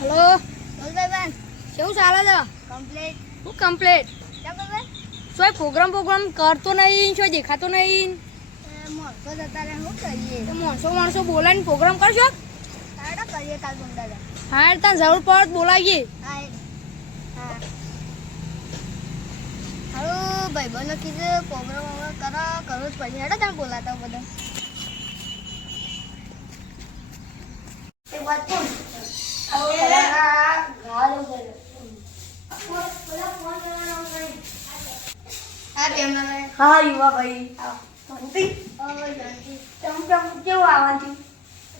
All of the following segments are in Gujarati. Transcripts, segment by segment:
હેલો બોલ ભાઈ કેવું ચાલે છે? કમ્પ્લીટ હું કમ્પ્લીટ. કેમ ભાઈ સોય પ્રોગ્રામ કરતો નહીં, સોય દેખાતો નહીં. મોણસો જતા રહે શું કરીએ તો માણસો બોલાવીને પ્રોગ્રામ કરશો? તારે કરીએ કાલ ગુંડા હા તને જરૂર પડે તો બોલાવીએ. હા હા હારું ભાઈ બનો કીધું પ્રોગ્રામ કરવો જ પડશે હેડો તમે બોલાતા બધા હા યુવા ભાઈ શાંતિ કેવું આવવાનું?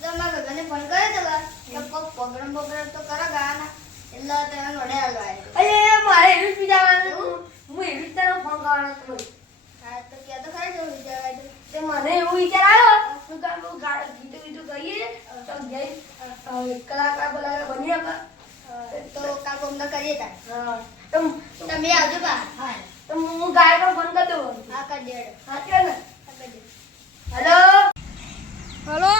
તમારા ભગવાને ફોન કર્યો તો પ્રોગ્રામ તો કરો ગાના એટલે તમે નડે હાલવા અરે મારે એવી જ વિચારવાનું હું એવી જ તને ફોન કરવાનો હતો. હા તો ક્યાં તો ખરા જવું વિચારવા દે તે મને એવું વિચાર આવ્યો હું ગીતું કહીએ તો જઈ 1 કલાક બની શકે. તો કાલ બોમ્બે કરીએ તાર હા તમે આવજો બા હા તો હું ગાયકનો ફોન કરી દઉં. હા કરી દે હા કે ને હેલો હેલો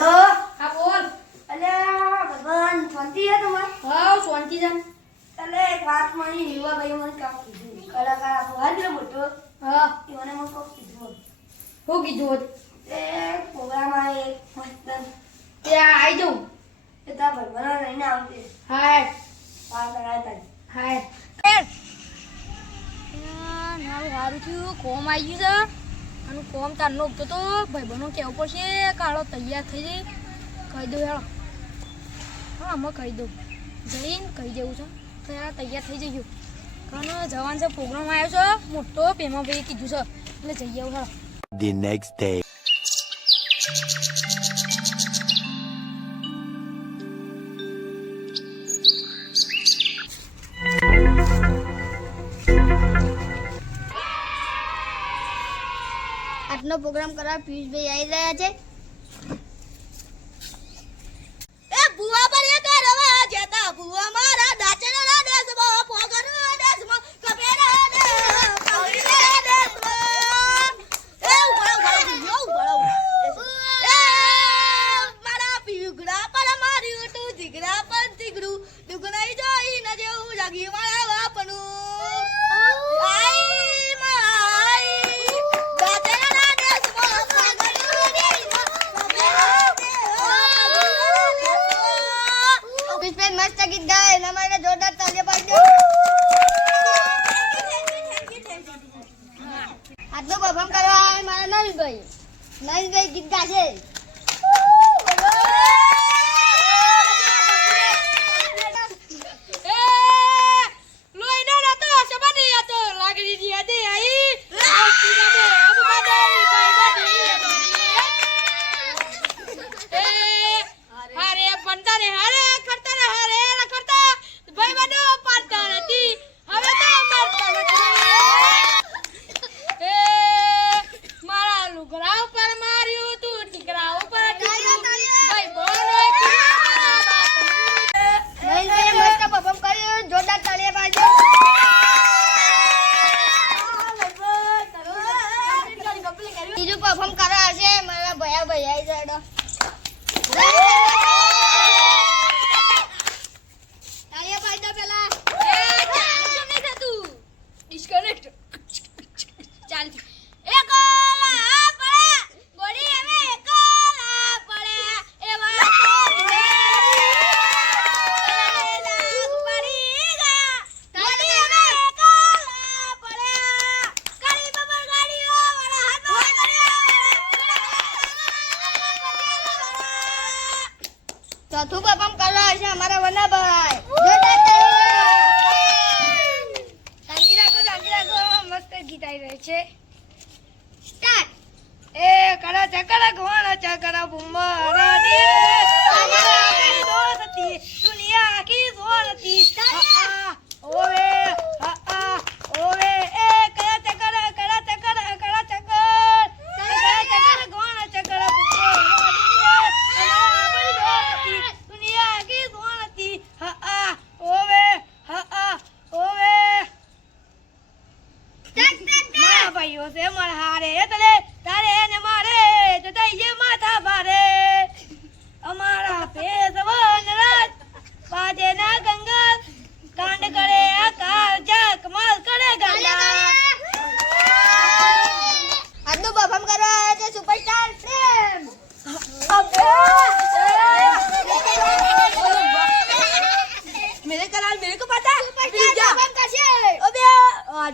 હા બોલ. અલ્યા ભગવાન શાંતિ છે તમારે? હા શાંતિ છે. એટલે એક વાત મારી યુવા ભાઈ મને કામ કીધું કલાકાર આપણો હાલ મોટો હા એ મને કામ કીધું. શું કીધું? એ પ્રોગ્રામ આવે મસ્ત ત્યાં આવી જાઉં એ તારા ભગવાન લઈને આવજે. હા વાત લગાતા હા સારું થયું કોમ આવી ગયું છે. આનું કોમ તારનો ઉગતો તો ભાઈબંધો કહેવું પડશે કાળો તૈયાર થઈ જઈ કહી દઉં હેલો. હા આમાં કહી દઉં જઈને કહી દેવું છે તો યાર તૈયાર થઈ જઈએ કારણ જવાન છે પ્રોગ્રામ આવ્યો છે મોટો પેમા ભાઈએ કીધું છે એટલે જઈ આવું હેલો. The next day. આજનો પ્રોગ્રામ કરવા પિયુષભાઈ આવી રહ્યા છે. એ ભુવા પર એક રવા જતા ભુવા મારા દાચના દેશમાં પોગર દેશમાં કપેરા દે કપેરા દેશમાં એ ઉભળો એ મારા પીગડા પર માર્યું તું જીગડા પર જીગડું દુગનાઈ જોઈ ન જેવું લાગી મારા બાપનું આઈ માઈ દાચના દેશમાં પોગર દેશમાં પુષ્પે મસ્ત ગીત ગાય એના માટે જોરદાર તાળીઓ પાડજો. આજનો પરફોર્મ કરવા આવે મારા નવીનભાઈ ગીત ગાશે. મારા લુગડા ઉપર માર્યું તું ટીકરા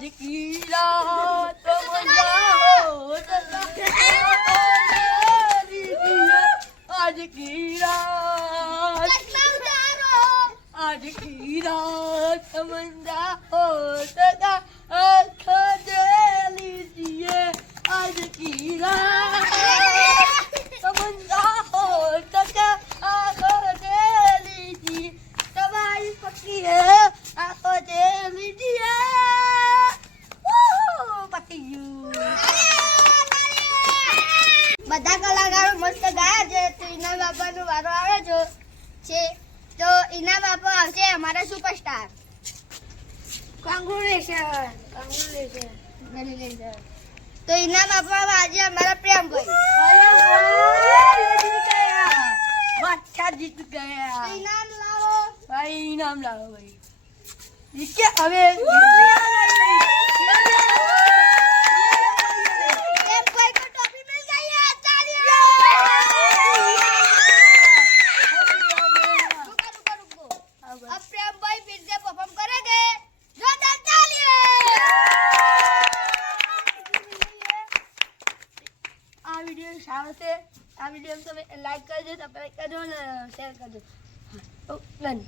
आज की रात तमन्ना हो सका आज की रात आज की रात तमन्ना हो सका आँखों दे लीजिए आज की रात तमन्ना हो सका आँखों दे लीजिए તમારી પકી હે આંખો દે लीजिए પકી ગયું બધા કલાકારો મસ્ત ગાયા છે તો ઇનામ બાપાનો વારો આવે છે તો ઇનામ બાપા આવશે અમારા સુપરસ્ટાર કોંગ્રેચ્યુલેશન તો ઇનામ આપવામાં આજે અમારા પ્રેમભાઈ બચ્ચા જીત ગયા તો ઇનામ લાવો ભાઈ ઇનામ લાવો ભાઈ જીતે હવે प्रेमभाई को टॉफी मिल गई है तालियां रुको अब प्रेमभाई फिर से परफॉर्म करेंगे जोरदार तालियां આ વિડિયો સારો છે આ વિડિયો તમે લાઈક કરજો સબસ્ક્રાઇબ કરજો અને શેર કરજો ડન